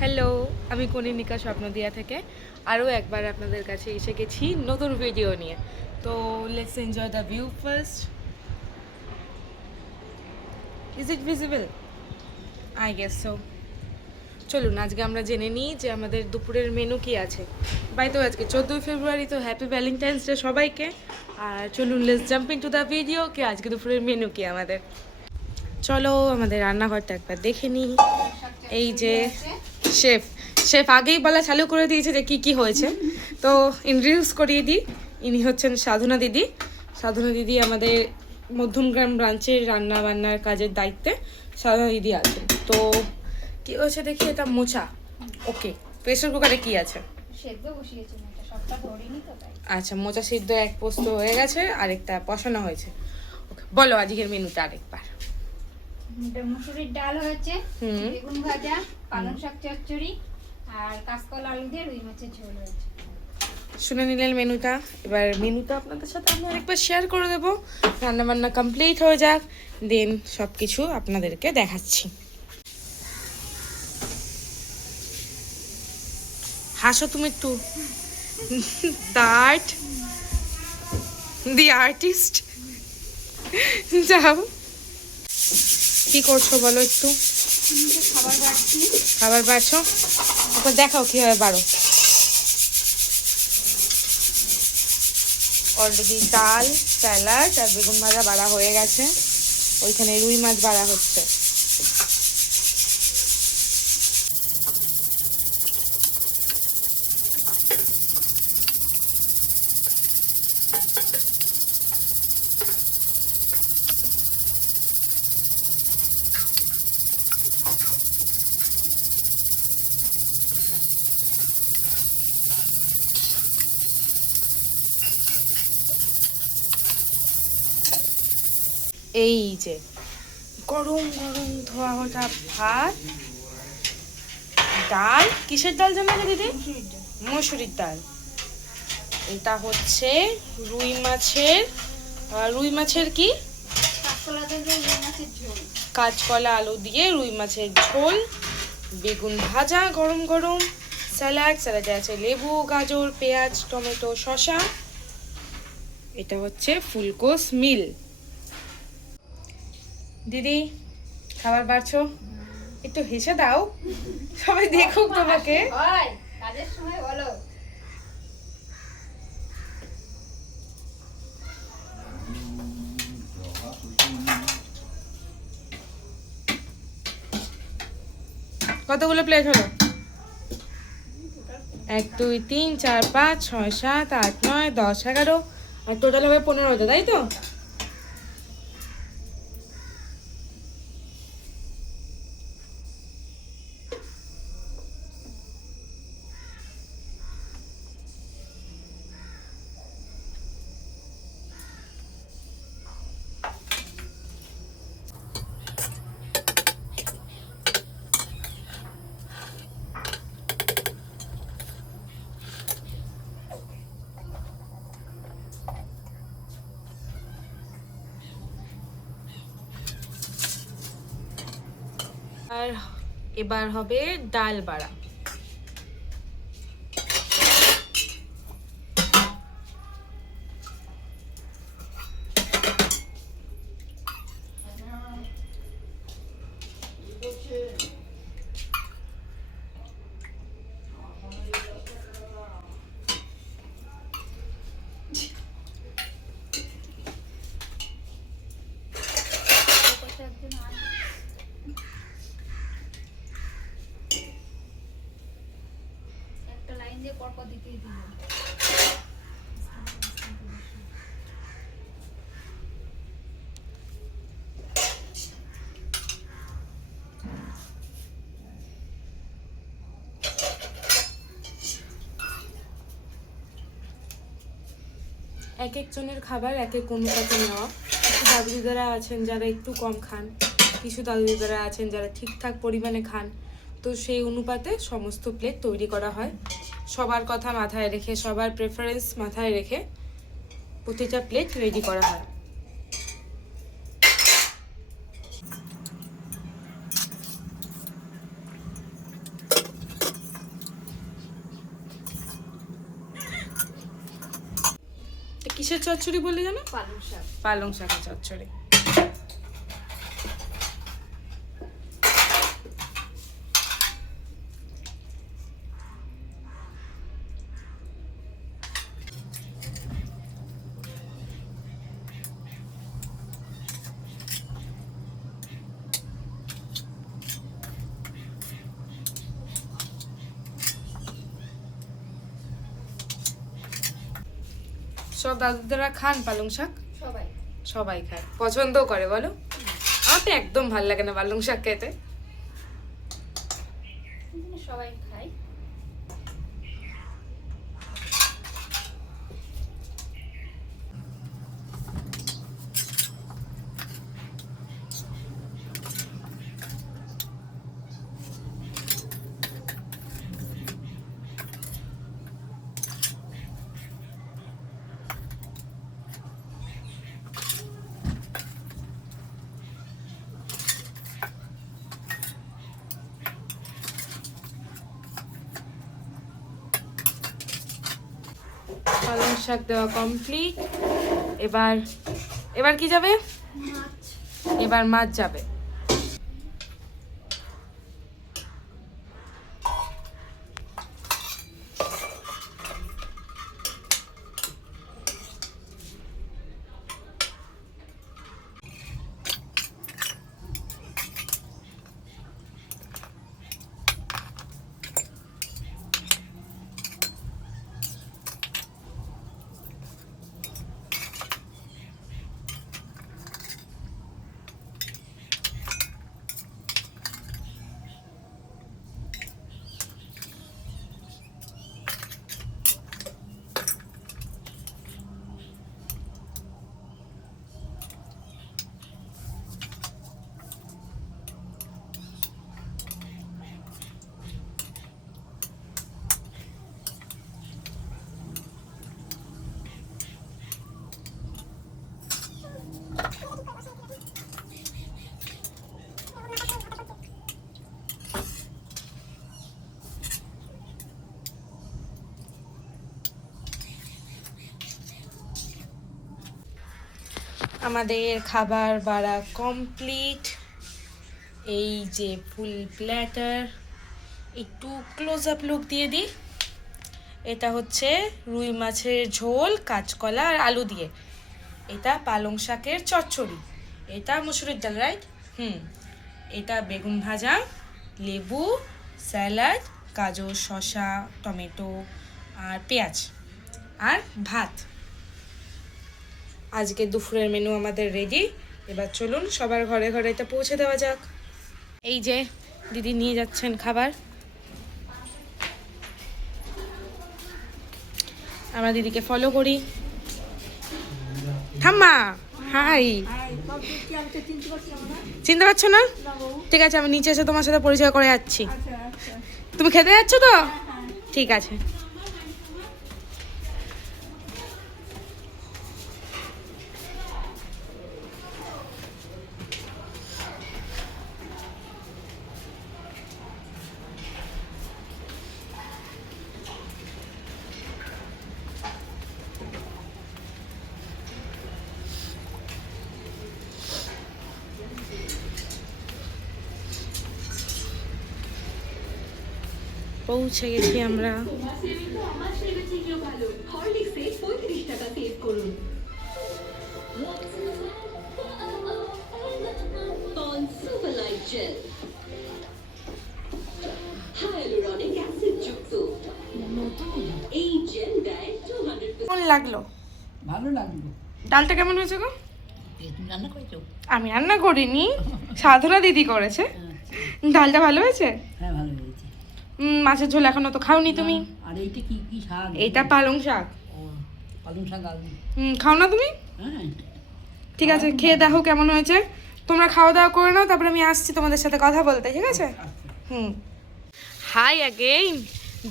Hello, আমি কনিনিকা স্বপ্নদিয়া থেকে আরও একবার আপনাদের কাছে এসে গেছি নতুন ভিডিও নিয়ে। তো let's enjoy the view first. Is it visible? I guess so. চলুন আজকে আমরা জেনে নিই যে আমাদের দুপুরের মেনু কি আছে। বাই তো আজকে 14ই ফেব্রুয়ারি, তো হ্যাপি ভ্যালেন্টাইন্স ডে সবাইকে। আর চলুন let's jump into the video কি আজকে দুপুরের মেনু কি আমাদের। চলো আমাদের রান্নাঘরটা একবার দেখে নিই। এই যে শেফ শেফ আগেই বলা চালু করে দিয়েছে যে কি কি হয়েছে, তো ইন্ট্রোডিউস করিয়ে দিই। ইনি হচ্ছেন সাধনা দিদি। সাধনা দিদি আমাদের মধ্যমগ্রাম ব্রাঞ্চের রান্না বান্নার কাজের দায়িত্বে সাধনা দিদি আছেন। তো কি হয়েছে দেখি, এটা মোচা। ওকে, প্রেসার কুকারে কি আছে? সেদ্ধ বসিয়েছি, এটা সবটা করিনি তো তাই। আচ্ছা, মোচা সিদ্ধ এক পোস্ত হয়ে গেছে, আরেকটা বসানো হয়েছে। ওকে, বলো আজকের মেনুটা আরেকবার। মুসুরির ডাল হয়েছে, বেগুন ভাজা, পালং শাক চচ্চড়ি আর কাঁচকলা আলু দিয়ে রুই মাছের ঝোল হয়েছে। শুনে নিলেন মেনুটা। এবার মেনুটা আপনাদের সাথে আমি আরেকবার শেয়ার করে দেবো। রান্নাবান্না কমপ্লিট হয়ে যাক, দেন সব কিছু আপনাদেরকে দেখাচ্ছি। হাসো তুমি একটু। That the artist. যাও, কি করছো বলো একটু। খাবার বাড়ছি। খাবার বাড়ছো? ওকে দেখাও কীভাবে বাড়ো। অলরেডি ডাল, স্যালাড আর বেগুন ভাজা বাড়া হয়ে গেছে। ওইখানে রুই মাছ বাড়া হচ্ছে। এই যে গরম গরম ধোয়া ওঠা ভাত, ডাল। কিসের ডাল জানো দিদি? মসুরির ডাল। এটা হচ্ছে রুই মাছের, রুই মাছের কি কাঁচকলা আলু দিয়ে রুই মাছের ঝোল, বেগুন ভাজা গরম গরম, স্যালাডে আছে লেবু, গাজর, পেঁয়াজ, টমেটো, শসা। এটা হচ্ছে ফুলকোস মিল। দিদি খাবার বাড়ছো, একটু হেসে দাও, সবাই দেখুক তোমাকে। কাজের সময় বলো। কতগুলো প্লেট হলো? 1 2 3 4 5 6 7 8 9 10 11, আর টোটাল হবে 15টা, তাই তো? আর এবার হবে ডাল বাড়া। একটা লাইন দিয়ে পরপর দিতেই দিলাম। এক একজনের খাবার এক এক অনুপাতে নেওয়া। কিছু দাদু দিদারা আছেন যারা একটু কম খান, কিছু দাদু দিদারা আছেন যারা ঠিকঠাক পরিমাণে খান। তো সেই অনুপাতে সমস্ত প্লেট তৈরি করা হয়। সবার কথা মাথায় রেখে, সবার প্রেফারেন্স মাথায় রেখে প্রতিটা প্লেট রেডি করা হয়। কিসের চচ্চড়ি বললে জানো? পালং শাক। পালং শাকের চচ্চড়ি। সব দাদুদারা খান পালং শাক? সবাই। সবাই খায়, পছন্দও করে বলো? আমার তো একদম ভাল লাগে না পালং শাক খেতে। সবাই খায়। পালং শাক দেওয়া কমপ্লিট। এবার এবার কি যাবে? মাছ। এবার মাছ যাবে। আমাদের খাবার বাড়া কমপ্লিট। এই যে ফুল প্ল্যাটার, একটু ক্লোজ আপ লুক দিয়ে দিই। এটা হচ্ছে রুই মাছের ঝোল, কাঁচকলা আর আলু দিয়ে। এটা পালং শাকের চচ্চড়ি। এটা মুসুরির ডাল, রাইট? এটা বেগুন ভাজা, লেবু, স্যালাড, গাজর, শসা, টমেটো আর পেঁয়াজ আর ভাত। আজকে দুপুরের মেনু আমাদের রেডি। এবার চলুন সবার ঘরে ঘরে এটা পৌঁছে দেওয়া যাক। এই যে দিদি নিয়ে যাচ্ছেন খাবার। আমরা দিদিকে ফলো করি। ঠাম্মা হাই, চিনতে পারছো না? ঠিক আছে, আমি নিচে এসে তোমার সাথে পরিচয় করে যাচ্ছি। তুমি খেতে যাচ্ছ তো? ঠিক আছে। পৌঁছে গেছি আমরা। কেমন লাগলো? ভালো লাগলো। ডালটা কেমন হয়েছে গো? তুমি রান্না করেছো? আমি রান্না করিনি, সাধনা দিদি করেছে। ডালটা ভালো হয়েছে? হ্যাঁ ভালো হয়েছে। মাছের ঝোল এখনো তো খাওনি তুমি। আর এইটা কি কি শাক? এটা পালং শাক। ও, পালং শাক আলু। খাও না তুমি? হ্যাঁ ঠিক আছে, খেয়ে দেখো কেমন হয়েছে। তোমরা খাওয়া দাওয়া করে নাও, তারপরে আমি আসছি তোমাদের সাথে কথা বলতে, ঠিক আছে? High again.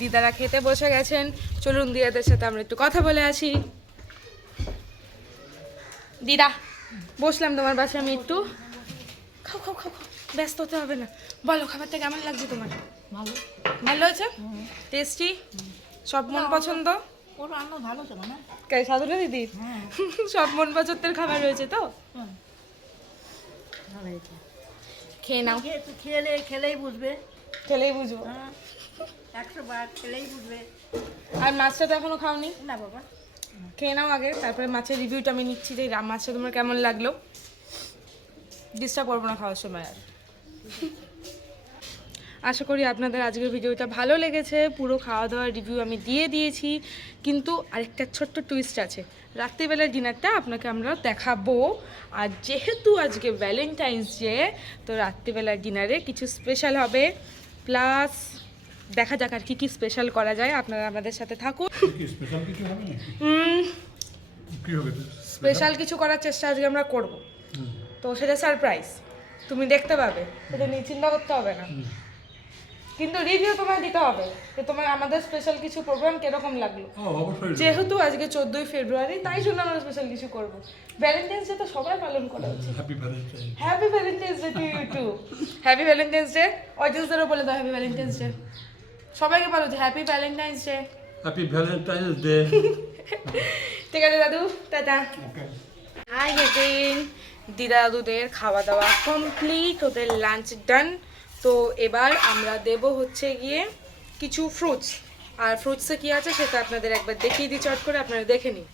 দিদারা খেতে বসে গেছেন, চলুন দিদাদের সাথে আমরা একটু কথা বলে আসি। দিদা, বসলাম তোমার পাশে আমি একটু। খাও খাও খাও খাও, ব্যস্ত হতে হবে না। বলো খাবারটা কেমন লাগছে তোমার? ভালো। ভালো হয়েছে? টেস্টি? সব মন পছন্দ? ওর রান্না ভালো ছিল না? সাধনা দিদির হ্যাঁ সব মন পছন্দের খাবার রয়েছে তো। হুম, ভালো হয়েছে। খেয়ে নাও, খেলেই বুঝবে। খেলেই বুঝবো। হ্যাঁ 100 বার খেলেই বুঝবে। আর মাছটা তো এখনো খাওনি, না বাবা, খেয়ে নাও আগে, তারপরে মাছের রিভিউটা আমি নিচ্ছি যে মাছটা তোমার কেমন লাগলো। ডিস্টার্ব করবো না খাওয়ার সময় আর। আশা করি আপনাদের আজকের ভিডিওটা ভালো লেগেছে। পুরো খাওয়া দাওয়ার রিভিউ আমি দিয়ে দিয়েছি, কিন্তু আরেকটা ছোট্ট টুইস্ট আছে। রাত্রিবেলার ডিনারটা আপনাকে আমরা দেখাবো। আর যেহেতু আজকে ভ্যালেন্টাইন্স ডে, তো রাত্রিবেলার ডিনারে কিছু স্পেশাল হবে, প্লাস দেখা যাক আর কি স্পেশাল করা যায়। আপনারা আমাদের সাথে থাকুন। কি স্পেশাল কিছু হবে না? কি হবে? স্পেশাল কিছু করার চেষ্টা আজকে আমরা করব, তো সেটা সারপ্রাইজ, তুমি দেখতে পাবে, সেটা নিয়ে চিন্তা করতে হবে না। কিন্তু রিভিউ তোমায় দিতে হবে যে তোমার আমাদের স্পেশাল কিছু প্রোগ্রাম কিরকম লাগলো। অবশ্যই। যেহেতু আজকে 14ই ফেব্রুয়ারি, তাই জন্য আমরা স্পেশাল কিছু করব। ভ্যালেন্টাইন্স ডে তো সবাই পালন করা উচিত। Happy Valentine. Happy Valentine's day to you too. Happy Valentine's day. অডিয়েন্সদেরও বলে দাও হ্যাপি ভ্যালেন্টাইন্স ডে। সবাইকে বলো যে happy Valentine's day. Happy Valentine's day. ঠিক আছে দাদু, টাটা। ওকে। High again. দিদা দাদুদের খাওয়া দাওয়া কমপ্লিট, ওদের লাঞ্চ ডান। তো এবার আমরা দেব হচ্ছে গিয়ে কিছু ফ্রুটস। আর ফ্রুটসে কি আছে সেটা আপনাদের একবার দেখিয়ে দিই চট করে, আপনারা দেখে নিন।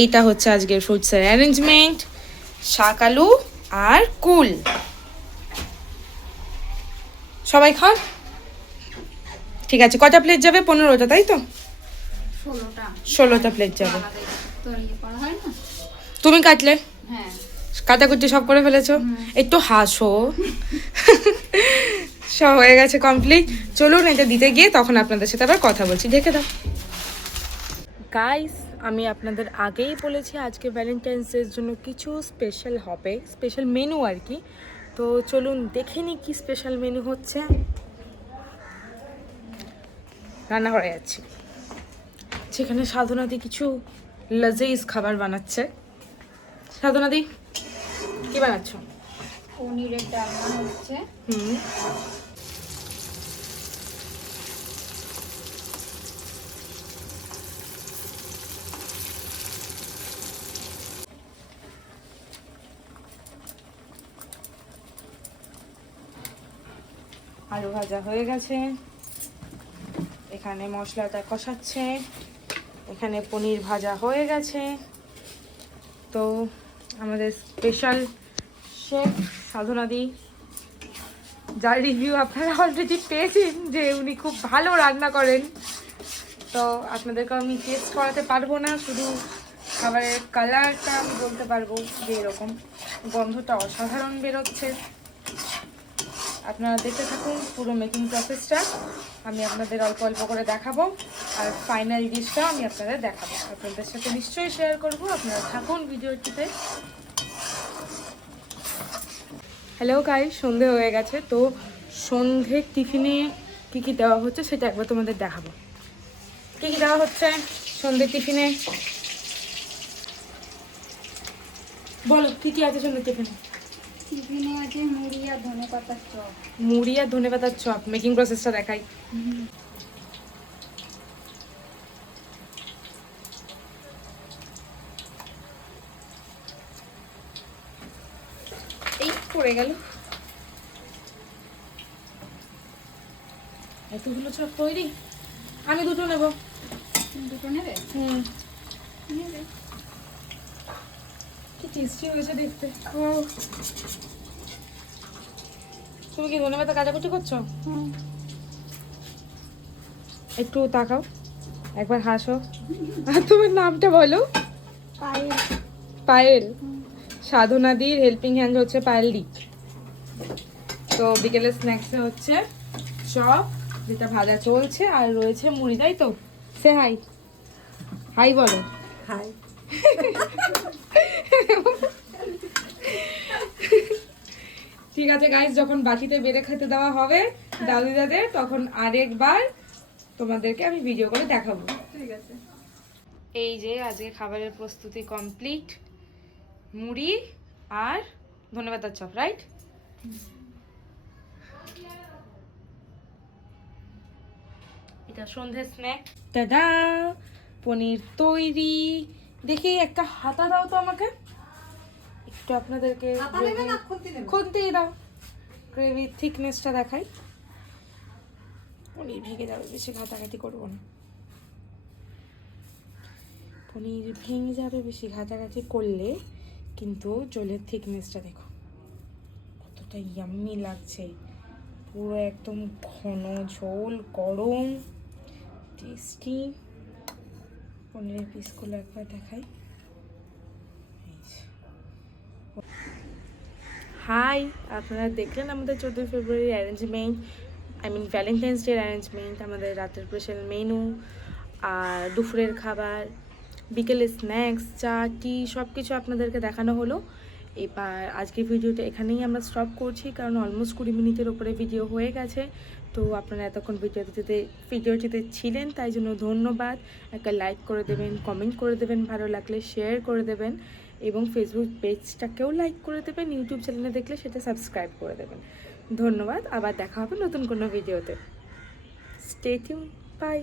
এইটা হচ্ছে আজকের ফ্রুটসের অ্যারেঞ্জমেন্ট, শাক আলু আর কুল। সবাই খান। ঠিক আছে, কটা প্লেট যাবে? 15টা, তাই তো? 16টা 16টা প্লেট যাবে। আমাদের তো ইয়ে করা হয় না। তুমি কাটলে? হ্যাঁ কাটাকুটি সব করে ফেলেছো? একটু হাসো। সব হয়ে গেছে কমপ্লিট। চলুন এটা দিতে গিয়ে তখন আপনাদের সাথে আবার কথা বলছি। দেখে দাও গাইস, আমি আপনাদের আগেই বলেছি আজকে ভ্যালেন্টাইন্স ডের জন্য কিছু স্পেশাল হবে, স্পেশাল মেনু আর কি। তো চলুন দেখে নিই কী স্পেশাল মেনু হচ্ছে। রান্নাঘরে যাচ্ছি, সেখানে সাধনাদি কিছু লাজিজ খাবার বানাচ্ছে। সাধনাদি কি বানাচ্ছ? পনিরের ডালনা হচ্ছে। হুম, আলু ভাজা হয়ে গেছে, এখানে মশলাটা কষাচ্ছে, এখানে পনির ভাজা হয়ে গেছে। তো আমাদের স্পেশাল শেফ সাধনাদি, যার রিভিউ আপনারা অলরেডি পেয়েছেন যে উনি খুব ভালো রান্না করেন, তো আপনাদেরকে আমি টেস্ট করাতে পারবো না, শুধু খাবারের কালারটা আমি বলতে পারবো যে এরকম গন্ধটা অসাধারণ বেরোচ্ছে। আপনারা দেখতে থাকুন পুরো মেকিং প্রসেসটা, আমি আপনাদের অল্প অল্প করে দেখাবো, আর ফাইনাল ডিশটা আমি আপনাদের দেখাবো, আপনাদের সাথে নিশ্চয়ই শেয়ার করব। আপনারা থাকুন ভিডিওটিতে। হ্যালো গাইস, সন্ধে হয়ে গেছে। তো সন্ধে টিফিনে কী কী দেওয়া হচ্ছে সেটা একবার তোমাদের দেখাবো। কী কী দেওয়া হচ্ছে সন্ধে টিফিনে, বলো কী কী আছে সন্ধে টিফিনে? টিফিনে আছে মুড়ি আর ধনেপাতার চপ। মুড়ি আর ধনেপাতার চপ। মেকিং প্রসেসটা দেখাই। এই পড়ে গেল। এতগুলো চপ তৈরি, আমি দুটো নেব। দুটো নেবে? হুম, নেবে। কি টেস্টি হয়েছে দেখতে। ও, তুমি কি ধনেপাতা কাটাকুটি করছো? একটু তাকাও, একবার হাসো, আর তোমার নামটা বলো। পায়েল। পায়েল। সাধনাদির হেল্পিং হ্যান্ড হচ্ছে পায়েলদি। তো বিকেলের স্ন্যাক্সে হচ্ছে চপ, যেটা ভাজা চলছে, আর রয়েছে মুড়ি, তাই তো? সে হাই, হাই বলো। হাই। ঠিক আছে গাইস, যখন বাটিতে বেড়ে খেতে দেওয়া হবে দাদুদাদের, তখন আরেকবার তোমাদেরকে আমি ভিডিও করে দেখাবো। ঠিক আছে। এই যে আজকে খাবারের প্রস্তুতি কমপ্লিট, মুড়ি আর ধনেপাতার চপ, রাইট? এটা সন্ধ্যে স্ন্যাক। দাদা, পনির তৈরি। দেখি একটা হাতা দাও তো আমাকে, একটু আপনাদেরকে খুন্তিই দাও, গ্রেভির থিকনেসটা দেখাই। পনির ভেঙে যাবে, বেশি ঘাটাঘাটি করবো না। পনির ভেঙে যাবে বেশি ঘাটাঘাটি করলে, কিন্তু জলের থিকনেসটা দেখো কতটা ইয়াম্মি লাগছে। পুরো একদম ঘন ঝোল, গরম, টেস্টি। পনিরের পিসগুলো একবার দেখাই। হাই, আপনারা দেখলেন আমাদের 14 ফেব্রুয়ারির অ্যারেঞ্জমেন্ট, ভ্যালেন্টাইন্স ডে অ্যারেঞ্জমেন্ট, আমাদের রাতের স্পেশাল মেনু, আর দুপুরের খাবার, বিকেলের স্ন্যাক্স, চা, টি, সব কিছু আপনাদেরকে দেখানো হলো। এবার আজকের ভিডিওটা এখানেই আমরা স্টপ করছি, কারণ অলমোস্ট 20 মিনিটের ওপরে ভিডিও হয়ে গেছে। তো আপনারা এতক্ষণ ভিডিওটিতে ছিলেন, তাই জন্য ধন্যবাদ। একটা লাইক করে দেবেন, কমেন্ট করে দেবেন, ভালো লাগলে শেয়ার করে দেবেন, এবং ফেসবুক পেজটাকেও লাইক করে দেবেন। ইউটিউব চ্যানেলে দেখলে সেটা সাবস্ক্রাইব করে দেবেন। ধন্যবাদ, আবার দেখা হবে নতুন কোনো ভিডিওতে। Stay tune, by.